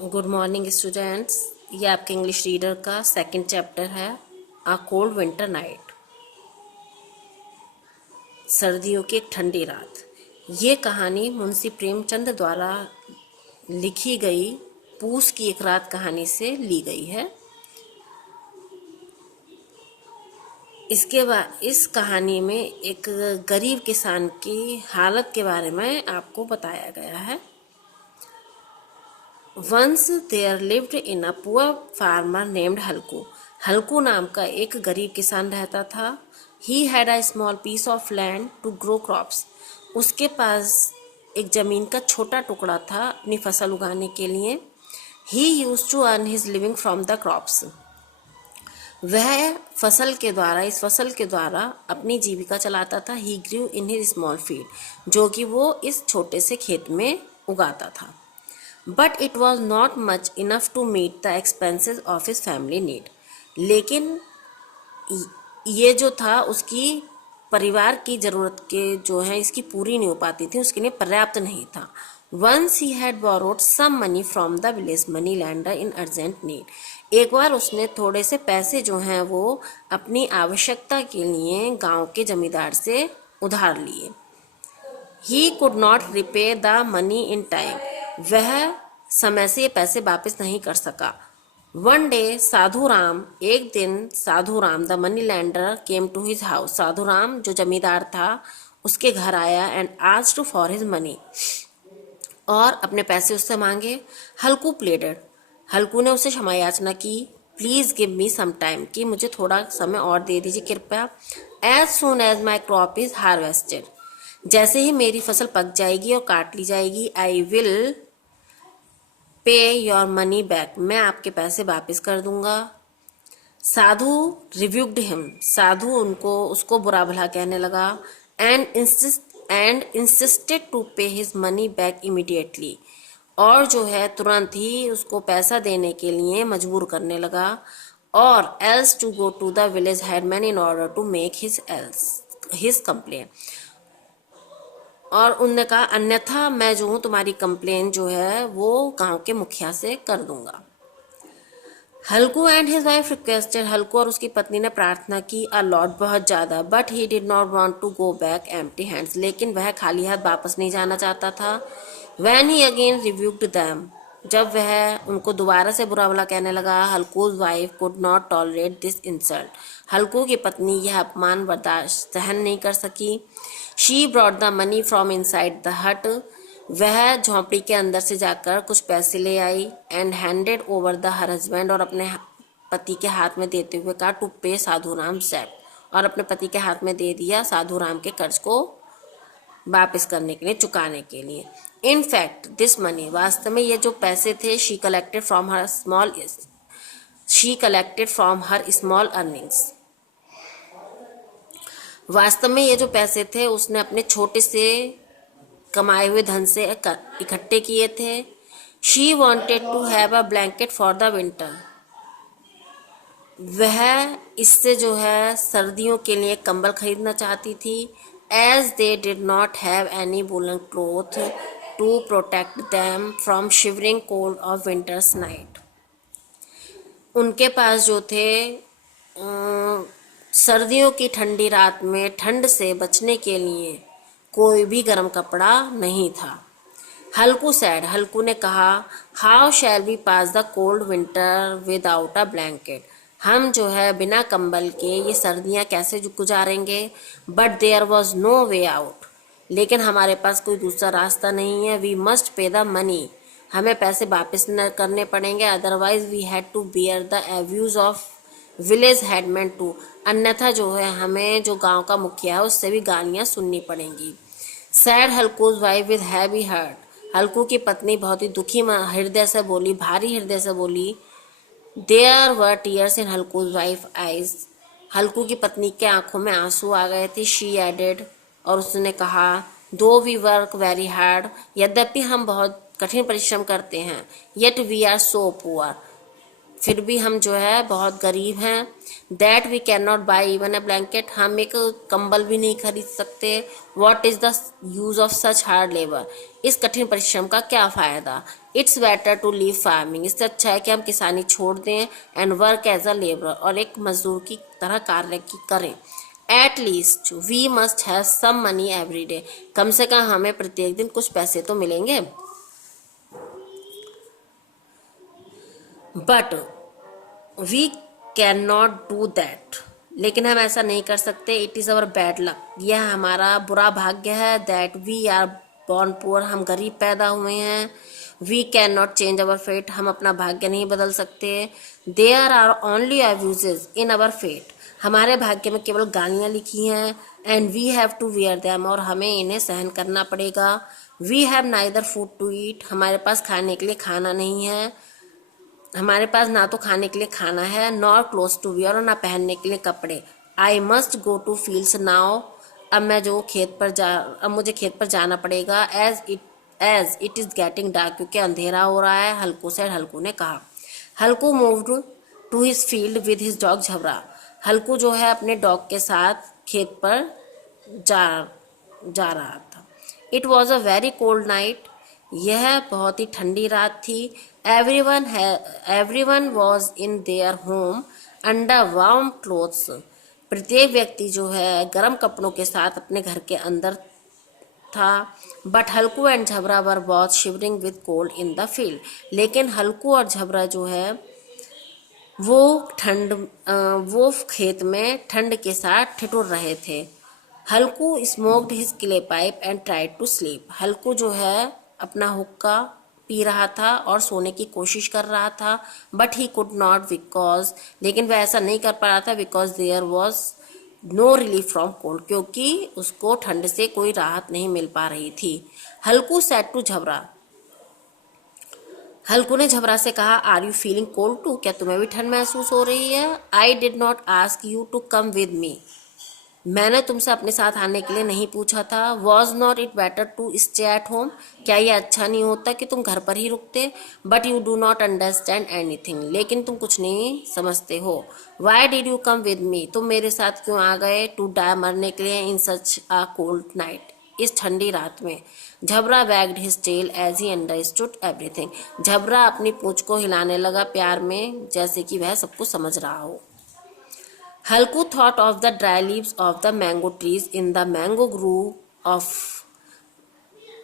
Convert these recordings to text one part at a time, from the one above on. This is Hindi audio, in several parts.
Good morning students. ये आपके इंग्लिश रीडर का सेकंड चैप्टर है, अ कोल्ड विंटर नाइट। सर्दियों की एक ठंडी रात। ये कहानी मुंशी प्रेमचंद द्वारा लिखी गई पूस की एक रात कहानी से ली गई है। इसके बाद इस कहानी में एक गरीब किसान की हालत के बारे में आपको बताया गया है। Once there lived in a poor farmer named हल्कू। हल्कू नाम का एक गरीब किसान रहता था। He had a small piece of land to grow crops। उसके पास एक जमीन का छोटा टुकड़ा था अपनी फसल उगाने के लिए। He used to earn his living from the crops। वह इस फसल के द्वारा अपनी जीविका चलाता था। He grew in his small field, जो कि वो इस छोटे से खेत में उगाता था। But it was not much enough to meet the expenses of his family need। लेकिन ये जो था उसकी परिवार की ज़रूरत के जो है इसकी पूरी नहीं हो पाती थी, उसके लिए पर्याप्त नहीं था। Once he had borrowed some money from the village money lender in urgent need। एक बार उसने थोड़े से पैसे जो हैं वो अपनी आवश्यकता के लिए गांव के जमींदार से उधार लिए। He could not repay the money in time। वह समय से ये पैसे वापस नहीं कर सका। वन डे एक दिन Sadhu Ram the money lender came to his house. Sadhu Ram जो जमींदार था उसके घर आया and asked for his money, और अपने पैसे उससे मांगे। हल्कू प्लेडेड। हल्कू ने उसे क्षमा याचना की। Please give me some time, कि मुझे थोड़ा समय और दे दीजिए कृपया। As soon as my crop is harvested. जैसे ही मेरी फसल पक जाएगी और काट ली जाएगी, I will pay your money back. मैं आपके पैसे वापस कर दूंगा। साधु रिव्यूक्ड हिम। साधु उसको बुरा भला कहने लगा। एंड इंसिस्टेड टू पे हिज मनी बैक इमीडिएटली। और जो है तुरंत ही उसको पैसा देने के लिए मजबूर करने लगा। और else to go to the village headman in order to make his complain. और उनने कहा अन्यथा मैं जो हूँ तुम्हारी कंप्लेन जो है वो गांव के मुखिया से कर दूंगा। हल्कू एंड हिज वाइफ रिक्वेस्टेड। हल्कू और उसकी पत्नी ने प्रार्थना की अ लॉट, बहुत ज़्यादा। But he did not want to go back empty hands. लेकिन वह खाली हाथ वापस नहीं जाना चाहता था। When he again रिव्यूक्ड them. जब वह उनको दोबारा से बुरा भला कहने लगा, हल्कूज wife could not tolerate this insult. हल्कू की पत्नी यह अपमान बर्दाश्त सहन नहीं कर सकी। She brought the money from inside the हट। वह झोंपड़ी के अंदर से जाकर कुछ पैसे ले आई and handed over the her husband. और अपने पति के हाथ में देते हुए कहा टू पे साधु राम सेट। और अपने पति के हाथ में दे दिया साधु राम के कर्ज को वापस करने के लिए, चुकाने के लिए। इन फैक्ट दिस मनी, वास्तव में ये जो पैसे थे, she collected from her small earnings. वास्तव में ये जो पैसे थे उसने अपने छोटे से कमाए हुए धन से इकट्ठे किए थे। She wanted to have a blanket for the winter. वह इससे जो है सर्दियों के लिए कंबल खरीदना चाहती थी। As they did not have any woollen cloth to protect them from shivering cold of winters night. उनके पास जो थे सर्दियों की ठंडी रात में ठंड से बचने के लिए कोई भी गर्म कपड़ा नहीं था। हल्कू ने कहा how shall we pass the cold winter without a blanket. हम जो है बिना कंबल के ये सर्दियाँ कैसे गुजारेंगे। But there was no way out. लेकिन हमारे पास कोई दूसरा रास्ता नहीं है। We must pay the money. हमें पैसे वापस न करने पड़ेंगे। Otherwise we had to bear the abuse of village headman too. अन्यथा जो है हमें जो गांव का मुखिया है उससे भी गालियां सुननी पड़ेंगी। Sad हल्कूज wife with heavy heart. हल्कू की पत्नी बहुत ही दुखी हृदय से बोली, भारी हृदय से बोली। There were tears in हल्कूज wife eyes. हल्कू की पत्नी के आंखों में आंसू आ गए थे। शी एडेड, और उसने कहा दो वी वर्क वेरी हार्ड। यद्यपि हम बहुत कठिन परिश्रम करते हैं, yet we are so poor. फिर भी हम जो है बहुत गरीब हैं। That we can not buy even a blanket, हम एक कंबल भी नहीं खरीद सकते। What is the use of such hard labour, इस कठिन परिश्रम का क्या फायदा। It's better to leave farming, इससे अच्छा है कि हम किसानी छोड़ दें। And work as a labour, और एक मजदूर की तरह कार्य की करें। At least we must have some money every day, कम से कम हमें प्रत्येक दिन कुछ पैसे तो मिलेंगे। But we can not do that, लेकिन हम ऐसा नहीं कर सकते। It is our bad luck, यह हमारा बुरा भाग्य है। That we are born poor, हम गरीब पैदा हुए हैं। We can not change our fate, हम अपना भाग्य नहीं बदल सकते। There are only abuses in our fate, हमारे भाग्य में केवल गालियाँ लिखी हैं। And we have to wear them, और हमें इन्हें सहन करना पड़ेगा। We have neither food to eat, हमारे पास खाने के लिए खाना नहीं है। हमारे पास ना तो खाने के लिए खाना है, नॉर क्लोथ टू वियर, और ना पहनने के लिए कपड़े। I must go to fields now, अब मुझे खेत पर जाना पड़ेगा। As it is getting dark, क्योंकि अंधेरा हो रहा है। हल्कू ने कहा। Halku moved to his field with his dog Jhabra, Halku जो है अपने डॉग के साथ खेत पर जा जा रहा था। It was a very cold night, यह बहुत ही ठंडी रात थी। Everyone was in their home under warm clothes, प्रत्येक व्यक्ति जो है गर्म कपड़ों के साथ अपने घर के अंदर था। बट हल्कू एंड झबरा वर बहुत shivering with cold in the field, लेकिन हल्कू और झबरा जो है वो वो खेत में ठंड के साथ ठिठुर रहे थे। Halku smoked his clay pipe and tried to sleep, Halku जो है अपना हुक्का पी रहा था और सोने की कोशिश कर रहा था। But he could not, because, लेकिन वह ऐसा नहीं कर पा रहा था। Because there was no relief from cold, क्योंकि उसको ठंड से कोई राहत नहीं मिल पा रही थी। हल्कू सेड टू झबरा, हल्कू ने झबरा से कहा, are you feeling cold too, क्या तुम्हें भी ठंड महसूस हो रही है। I did not ask you to come with me, मैंने तुमसे अपने साथ आने के लिए नहीं पूछा था। Was not it better to stay at home, क्या ये अच्छा नहीं होता कि तुम घर पर ही रुकते। But you do not understand anything, लेकिन तुम कुछ नहीं समझते हो। Why did you come with मी, तुम मेरे साथ क्यों आ गए। टू डाई, मरने के लिए। इन सच आ कोल्ड नाइट, इस ठंडी रात में। Jhabra wagged his tail as he understood everything, Jhabra अपनी पूंछ को हिलाने लगा प्यार में, जैसे कि वह सब कुछ समझ रहा हो। हल्कू thought of the dry leaves of the mango trees in the mango grove of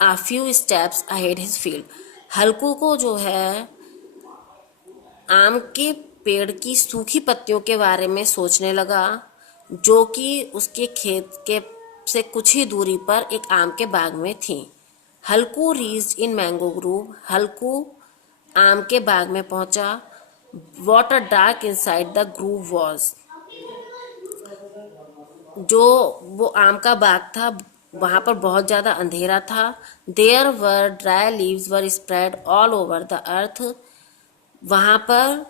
a few steps ahead his field. हल्कू को जो है आम के पेड़ की सूखी पत्तियों के बारे में सोचने लगा, जो कि उसके खेत के से कुछ ही दूरी पर एक आम के बाग में थी। हल्कू रीच्ड इन मैंगो ग्रूव, हल्कू आम के बाग में पहुंचा। What a dark inside the groove was, जो वो आम का बाग था वहाँ पर बहुत ज़्यादा अंधेरा था। There were dry leaves were spread all over the earth, वहाँ पर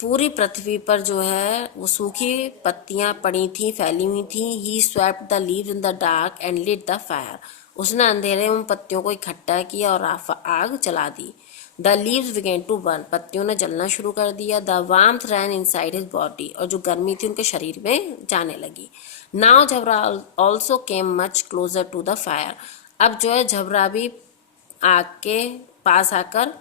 पूरी पृथ्वी पर जो है वो सूखी पत्तियाँ पड़ी थी, फैली हुई थी। He swept the leaves in the dark and lit the fire, उसने अंधेरे में पत्तियों को इकट्ठा किया और आग जला दी। The leaves began to burn, पत्तियों ने जलना शुरू कर दिया। The warmth ran inside his body, और जो गर्मी थी उनके शरीर में जाने लगी। Now Jhabra also came much closer to the fire, अब जो है झबरा भी आग के पास आकर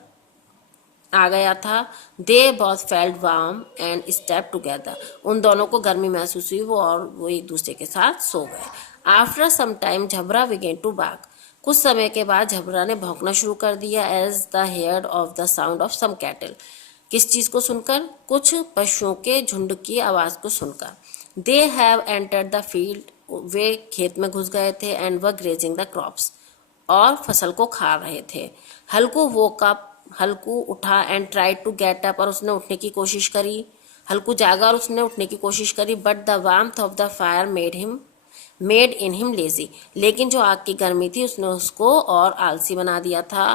आ गया था। They both felt warm and step together, उन दोनों को गर्मी महसूस हुई वो एक दूसरे के साथ सो गए। After some time Jhabra began to bark, कुछ समय के बाद झबरा ने भौंकना शुरू कर दिया। As the heard of the sound of some cattle, किस चीज को सुनकर, कुछ पशुओं के झुंड की आवाज को सुनकर। They have entered the field, वे खेत में घुस गए थे। And were grazing the crops, और फसल को खा रहे थे। हल्कू वोक अप, हल्कू उठा। And tried to get up, और उसने उठने की कोशिश करी। हल्कू जागा और उसने उठने की कोशिश करी। But the warmth of the fire made in him lazy, लेकिन जो आग की गर्मी थी उसने उसको और आलसी बना दिया था।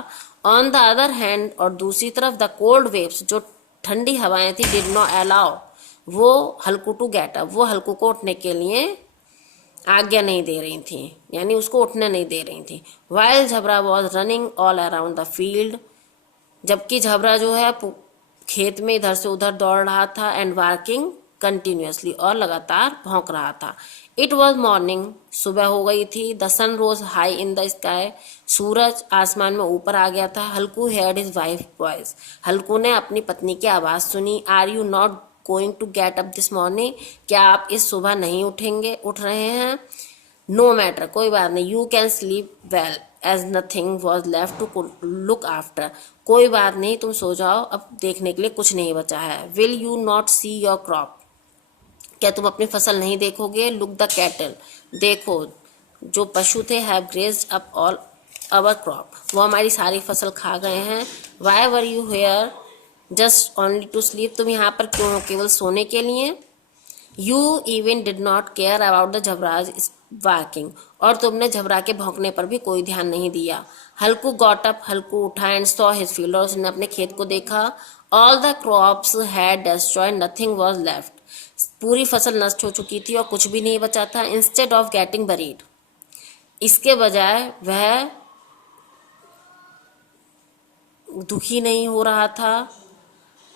ऑन द अदर हैंड, और दूसरी तरफ द कोल्ड वेव्स, जो ठंडी हवाएं थी, डिड नॉट अलाउ वो हल्कू टू गेट अप, वो हल्कू को उठने के लिए आज्ञा नहीं दे रही थी, यानी उसको उठने नहीं दे रही थी। While Jhabra was running all around the field, जबकि झबरा जो है खेत में इधर से उधर दौड़ रहा था एंड वर्किंग कंटिन्यूअसली, और लगातार भौंक रहा था। इट वॉज मॉर्निंग, सुबह हो गई थी। The sun rose high in the sky, सूरज आसमान में ऊपर आ गया था। Halku heard his wife voice, Halku ने अपनी पत्नी की आवाज़ सुनी। Are you not going to get up this morning, क्या आप इस सुबह नहीं उठ रहे हैं? नो मैटर, कोई बात नहीं। You can sleep well as nothing was left to look after, कोई बात नहीं, तुम सो जाओ, अब देखने के लिए कुछ नहीं बचा है। Will you not see your crop, क्या तुम अपनी फसल नहीं देखोगे? लुक द कैटल, देखो जो पशु थे, have grazed up all our crop, वो हमारी सारी फसल खा गए हैं। Why were you here just only to sleep, तुम यहाँ पर क्यों हो? केवल सोने के लिए? You even did not care about the Jhabra's walking, और तुमने झबरा के भौंकने पर भी कोई ध्यान नहीं दिया। हल्कू गॉट अप, हल्कू उठा एंड सॉ हिज फील्ड, और उसने अपने खेत को देखा। All the crops had destroyed, nothing was left, पूरी फसल नष्ट हो चुकी थी और कुछ भी नहीं बचा था। इंस्टेड ऑफ गेटिंग बरीड, इसके बजाय वह दुखी नहीं हो रहा था।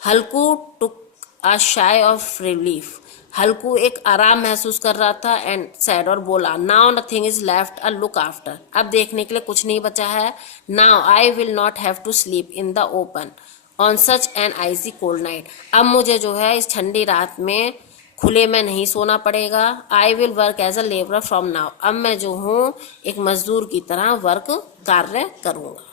हल्कू टुक अ शाई ऑफ रिलीफ, हल्कू एक आराम महसूस कर रहा था एंड सैड, और बोला now nothing is left a look after, अब देखने के लिए कुछ नहीं बचा है। Now I will not have to sleep in the open on such an icy cold night, अब मुझे जो है इस ठंडी रात में खुले में नहीं सोना पड़ेगा। I will work as a labourer from now, अब मैं जो हूँ एक मजदूर की तरह वर्क कार्य करूँगा।